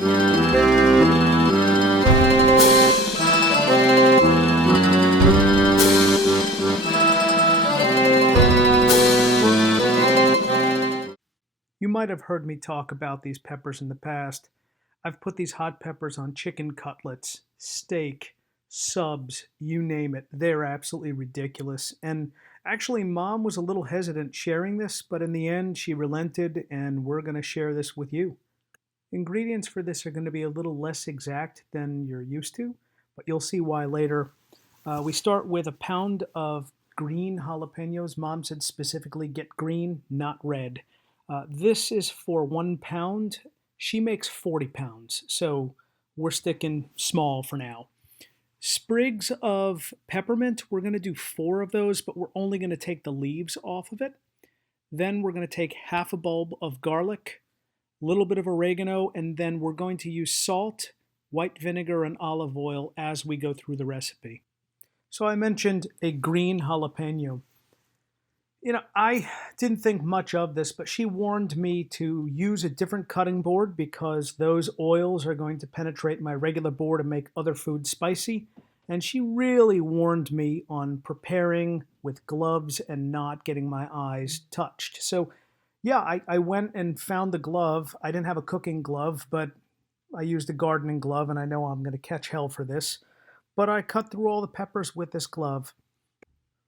You might have heard me talk about these peppers in the past. I've put these hot peppers on chicken cutlets, steak, subs, you name it. They're absolutely ridiculous. And actually, Mom was a little hesitant sharing this, but in the end, she relented, and we're going to share this with you. Ingredients for this are going to be a little less exact than you're used to, but you'll see why later. We start with a pound of green jalapenos. Mom said specifically get green, not red. This is for 1 pound. She makes 40 pounds, so we're sticking small for now. Sprigs of peppermint, we're going to do 4 of those, but we're only going to take the leaves off of it. Then we're going to take half a bulb of garlic, a little bit of oregano, and then we're going to use salt, white vinegar, and olive oil as we go through the recipe. So I mentioned a green jalapeno. I didn't think much of this, but she warned me to use a different cutting board because those oils are going to penetrate my regular board and make other foods spicy. And she really warned me on preparing with gloves and not getting my eyes touched. So, yeah, I went and found the glove. I didn't have a cooking glove, but I used a gardening glove, and I know I'm going to catch hell for this. But I cut through all the peppers with this glove.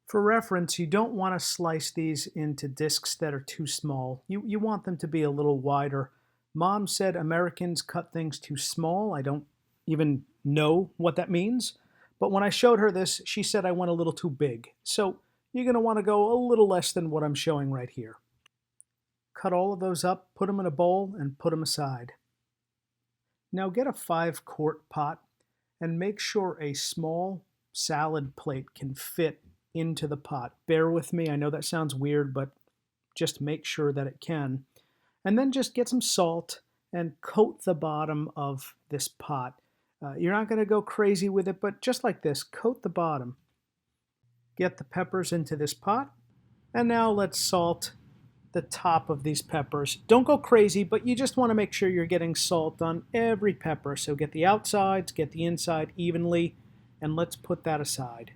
For reference, you don't want to slice these into discs that are too small. You want them to be a little wider. Mom said Americans cut things too small. I don't even know what that means. But when I showed her this, she said I went a little too big. So you're going to want to go a little less than what I'm showing right here. Cut all of those up, put them in a bowl, and put them aside. Now get a 5-quart pot and make sure a small salad plate can fit into the pot. Bear with me, I know that sounds weird, but just make sure that it can. And then just get some salt and coat the bottom of this pot. You're not going to go crazy with it, but just like this, coat the bottom. Get the peppers into this pot, and now let's salt the top of these peppers. Don't go crazy, but you just want to make sure you're getting salt on every pepper. So get the outsides, get the inside evenly, and let's put that aside.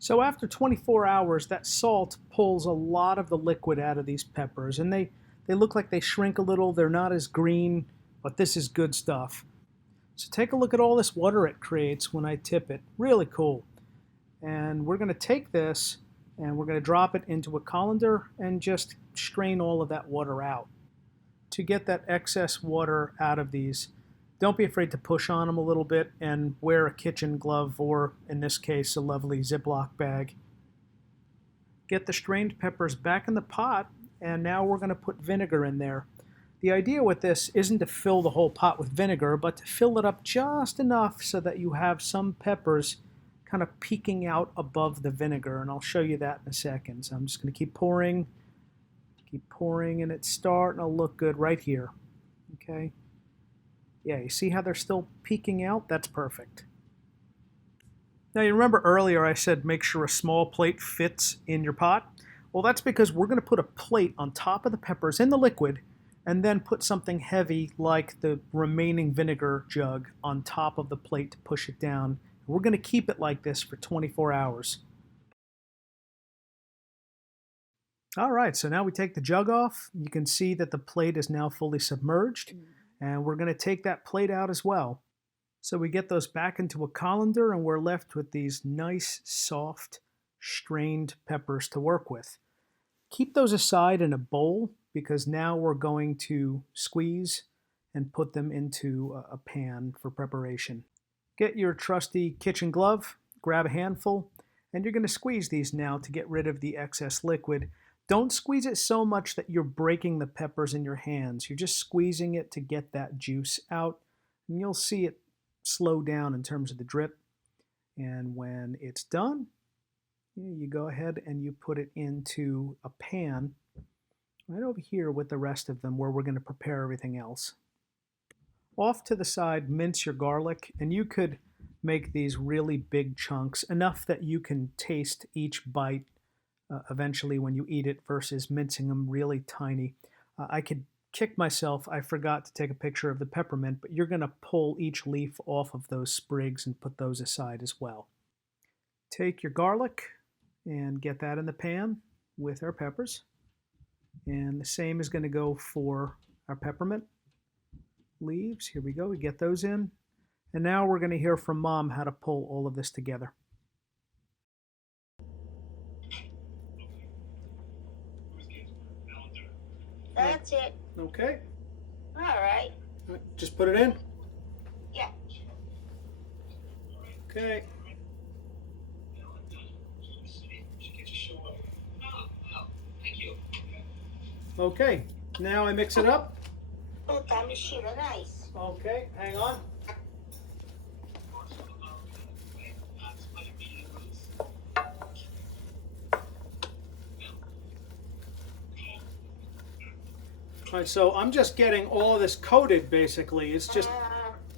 So after 24 hours, that salt pulls a lot of the liquid out of these peppers, and they look like they shrink a little. They're not as green, but this is good stuff. So take a look at all this water it creates when I tip it. Really cool. And we're going to take this and we're going to drop it into a colander and just strain all of that water out. To get that excess water out of these, don't be afraid to push on them a little bit and wear a kitchen glove or, in this case, a lovely Ziploc bag. Get the strained peppers back in the pot, and now we're going to put vinegar in there. The idea with this isn't to fill the whole pot with vinegar, but to fill it up just enough so that you have some peppers kind of peeking out above the vinegar, and I'll show you that in a second. So I'm just going to keep pouring, and it's starting to look good right here. Okay. Yeah, you see how they're still peeking out? That's perfect. Now you remember earlier I said make sure a small plate fits in your pot? Well, that's because we're going to put a plate on top of the peppers in the liquid and then put something heavy like the remaining vinegar jug on top of the plate to push it down. We're going to keep it like this for 24 hours. All right, so now we take the jug off. You can see that the plate is now fully submerged. And we're going to take that plate out as well. So we get those back into a colander and we're left with these nice, soft, strained peppers to work with. Keep those aside in a bowl because now we're going to squeeze and put them into a pan for preparation. Get your trusty kitchen glove, grab a handful, and you're going to squeeze these now to get rid of the excess liquid. Don't squeeze it so much that you're breaking the peppers in your hands. You're just squeezing it to get that juice out, and you'll see it slow down in terms of the drip. And when it's done, you go ahead and you put it into a pan right over here with the rest of them where we're going to prepare everything else. Off to the side, mince your garlic, and you could make these really big chunks, enough that you can taste each bite eventually when you eat it versus mincing them really tiny. I could kick myself. I forgot to take a picture of the peppermint, but you're going to pull each leaf off of those sprigs and put those aside as well. Take your garlic and get that in the pan with our peppers. And the same is going to go for our peppermint leaves. Here we go. We get those in. And now we're going to hear from Mom how to pull all of this together. That's it. Okay. All right. Just put it in. Yeah. Okay. Okay. Now I mix it up. Oh, that is shit nice. Okay. Hang on. All right, so I'm just getting all of this coated, basically. It's just,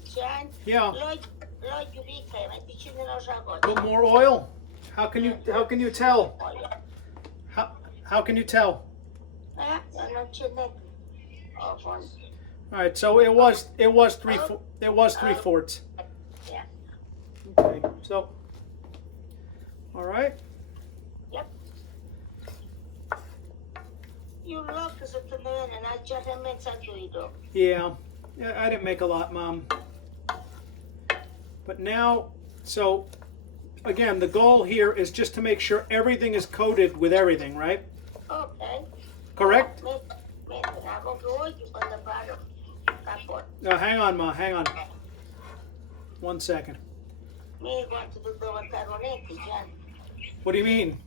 John, yeah. Put more oil. How can you tell? How can you tell? All right, so it was 3/4. Yeah. Okay, so all right. Yep. You look as a man, and I just meant something. Yeah, I didn't make a lot, Mom. But now, so again, the goal here is just to make sure everything is coated with everything, right? Okay. Correct? No, hang on, Ma, hang on. 1 second. What do you mean?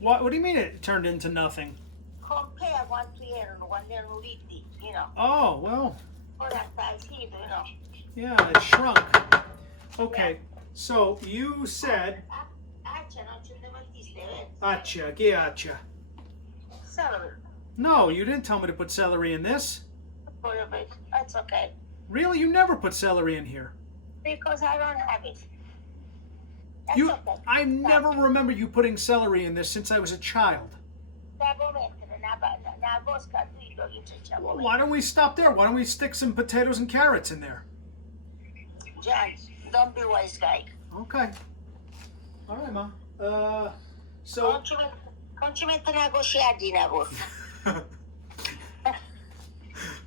What do you mean it turned into nothing? Oh, well. Yeah, it shrunk. Okay, so you said... Accia, che accia? Celery. No, you didn't tell me to put celery in this. That's okay. Really? You never put celery in here. Because I don't have it. That's You, okay. I never remember you putting celery in this since I was a child. Why don't we stop there? Why don't we stick some potatoes and carrots in there? John, don't be wise guy. Okay. All right, Ma. So...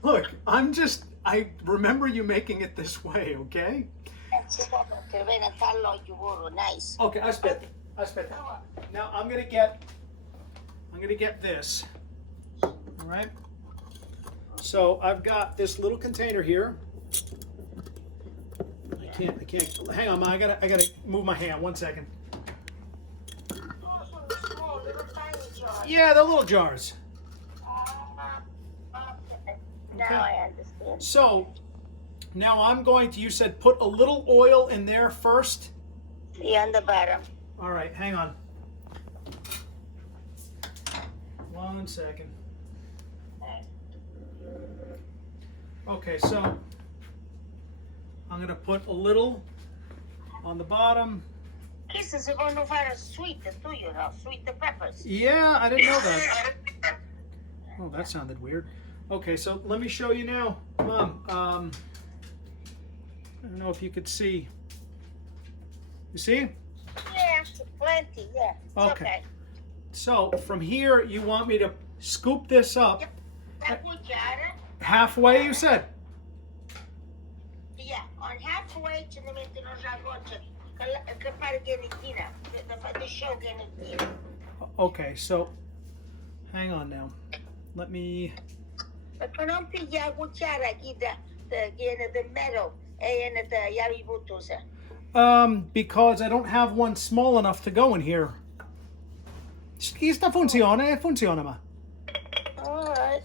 Look, I remember you making it this way, okay? Nice. Okay, aspetta. Now I'm gonna get this. All right. So I've got this little container here. I can't. Hang on, Ma. I gotta move my hand. 1 second. Yeah, the little jars. Now I understand. So now I'm going to. You said put a little oil in there first. Yeah, on the bottom. All right, hang on. 1 second. Okay, so I'm gonna put a little on the bottom. Kisses are going to fare sweet too, you know, sweet peppers. Yeah, I didn't know that. Oh, that sounded weird. Okay, so let me show you now, Mom. I don't know if you could see. You see? Yeah, plenty. Yeah. It's okay. So from here, you want me to scoop this up. Yep. Halfway, you said? Yeah, on halfway to the Okay, so hang on now. Let me. The metal Because I don't have one small enough to go in here. Sta funziona, ma. All right.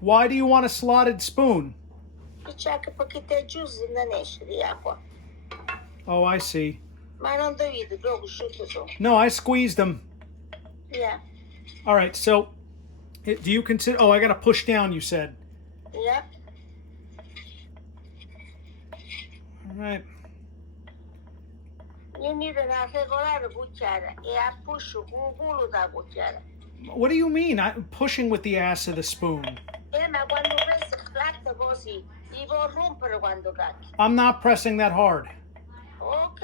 Why do you want a slotted spoon? Oh, I see. No, I squeezed them. Yeah. All right, so do you consider... Oh, I got to push down, you said. Yep. All right. You need an regular cuchara. Yeah, push you. What do you mean? I'm pushing with the ass of the spoon. Ma quando pressi il piatto così, ti può rompere quando cacchi. I'm not pressing that hard. Ok.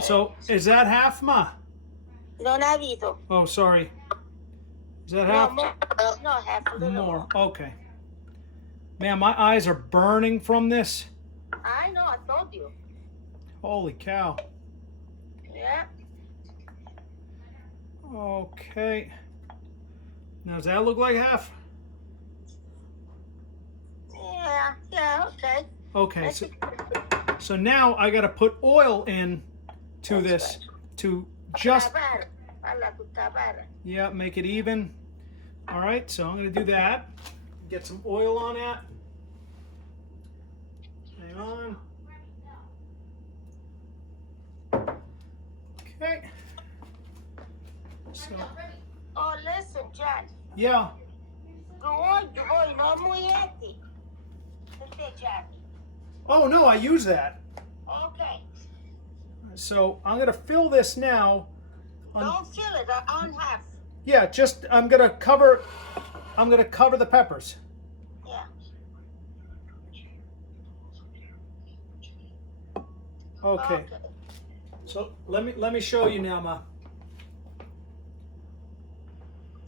So, is that half, Ma? Non ha vito. Oh, sorry. Is that No, half? more. No, half a little More. Okay. Man, my eyes are burning from this. I know, I told you. Holy cow. Yeah. Okay. Now, does that look like half? Yeah, okay. Okay, so now I got to put oil in to this to just, yeah, make it even. All right, so I'm going to do that. Get some oil on it. Hang on. Okay. So, Oh, listen, John. yeah. Voi non muoietti. Perché, John? Oh, no, I use that. Okay. So I'm going to fill this now. Don't fill it on half. Yeah, just I'm going to cover the peppers. Yeah. Okay. So let me show you now, Ma.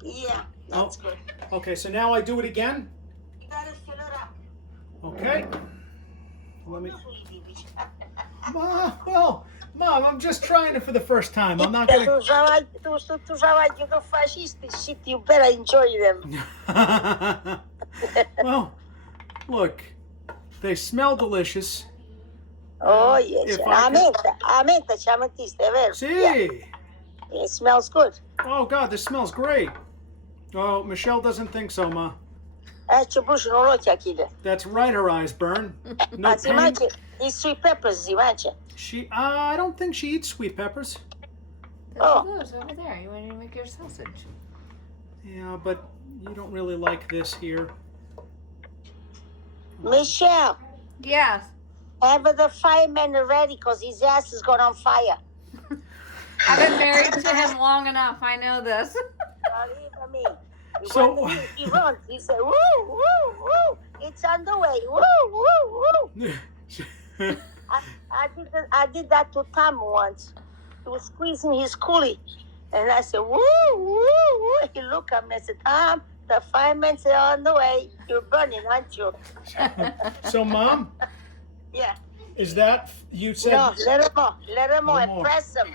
Yeah, that's good. Okay, so now I do it again. You gotta fill it up. Okay. Let me. Well, Mom, I'm just trying it for the first time. I'm not gonna. Tu travagli con fascisti, shit, you better enjoy them. Well, look, they smell delicious. Oh, yes. Aumenta, ci ametiste, vero? See. Yeah. It smells good. Oh God, this smells great. Oh, Michelle doesn't think so, Ma. Ci bruciano l'occhio a chiede. That's right, her eyes burn. No Ma si pain. mangia, I sweet peppers si mangia. I don't think she eats sweet peppers. Oh. Those over there. You want to make your sausage. Yeah, but you don't really like this here. Michelle, Yes. have the fireman ready because his ass is going on fire. I've been married to him long enough. I know this. Believe me. So- He runs. He said, woo, woo, woo. It's on the way. Woo, woo, woo. I did that to Tom once. He was squeezing his coolie. And I said, woo, woo, woo. He looked at me and said, Tom, the fireman's on the way. You're burning, aren't you? So, Mom, Yeah. is that you said? No, let him more. Let him more. One more. Press him.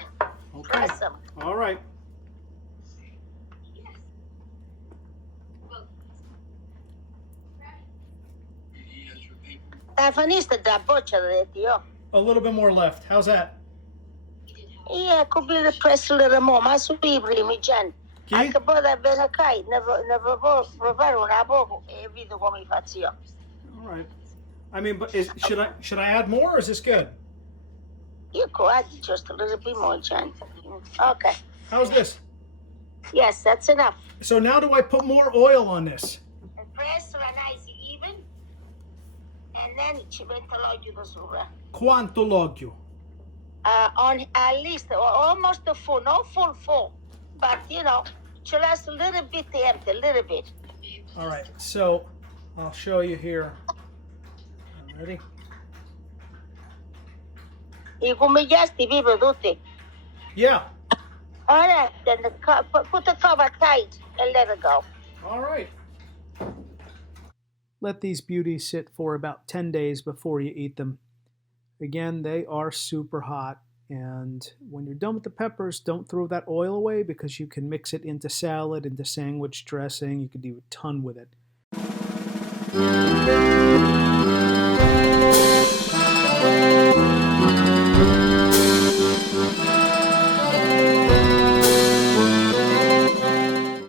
Okay. Press him. All right. Finiste da boccia, io. A little bit more left. How's that? Yeah, could be the press a little more. Ma su i primi, Gian. Chi? Anche poi da bene kai, ne volevo fare una poco e vedo come faccio io. All right. I mean, but should I add more, or is this good? You could add just a little bit more, Gian. Okay. How's this? Yes, that's enough. So now do I put more oil on this? Press la nice even, and then ci metto l'olio da sopra. Quanto l'olio? On at least almost a full, not full, but you know, just a little bit empty, a little bit. All right. So I'll show you here. Ready? I cummigliasti vivo tutti. Yeah. All right, then put the cover tight and let it go. All right. Let these beauties sit for about 10 days before you eat them. Again, they are super hot. And when you're done with the peppers, don't throw that oil away because you can mix it into salad, into sandwich dressing. You could do a ton with it.